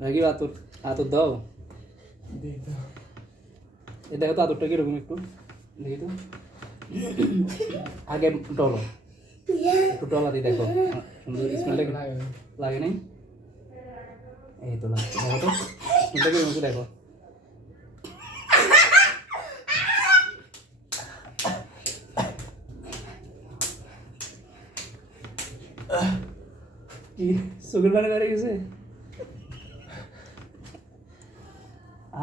রাগি আতর আতর দাও এ দেখো তো আতরটা কিরকম একটু দেখি তো আগে ডলো একটু ডলা দিয়ে দেখো সুন্দর স্মেলটা লাগে নাই এই তো লাগছে দেখো তো স্মেলটা কিরকম একটু দেখো কি সুগার পানি দাঁড়িয়ে গেছে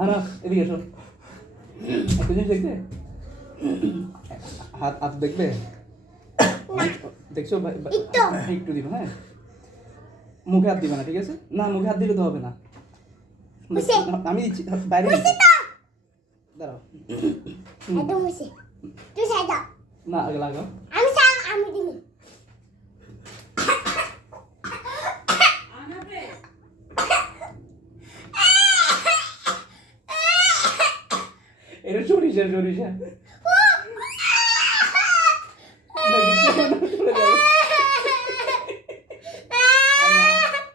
না এদিকে এসো একটা জিনিস দেখবে হাত হাত দেখবে দেখছো একটু দিব হ্যাঁ মুখে হাত দিবে না ঠিক আছে না মুখে হাত দিলে তো হবে না আমি দিচ্ছি বাইরে দাঁড়াও না আগে লাগাও এটা সরিষা সরিষা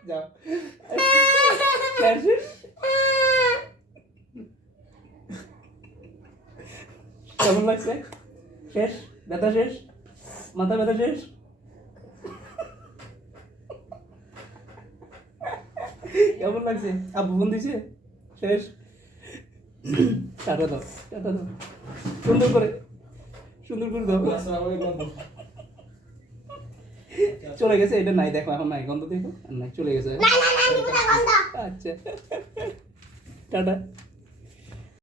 যাও কেমন লাগছে শেষ ব্যথা শেষ মাথা ব্যথা শেষ কেমন লাগছে আব্বু ফোন দিছে শেষ টাটা দাও সুন্দর করে দাও চলে গেছে এটা নাই দেখো এখন নাই গন্ধ দেখো নাই চলে গেছে আচ্ছা টাটা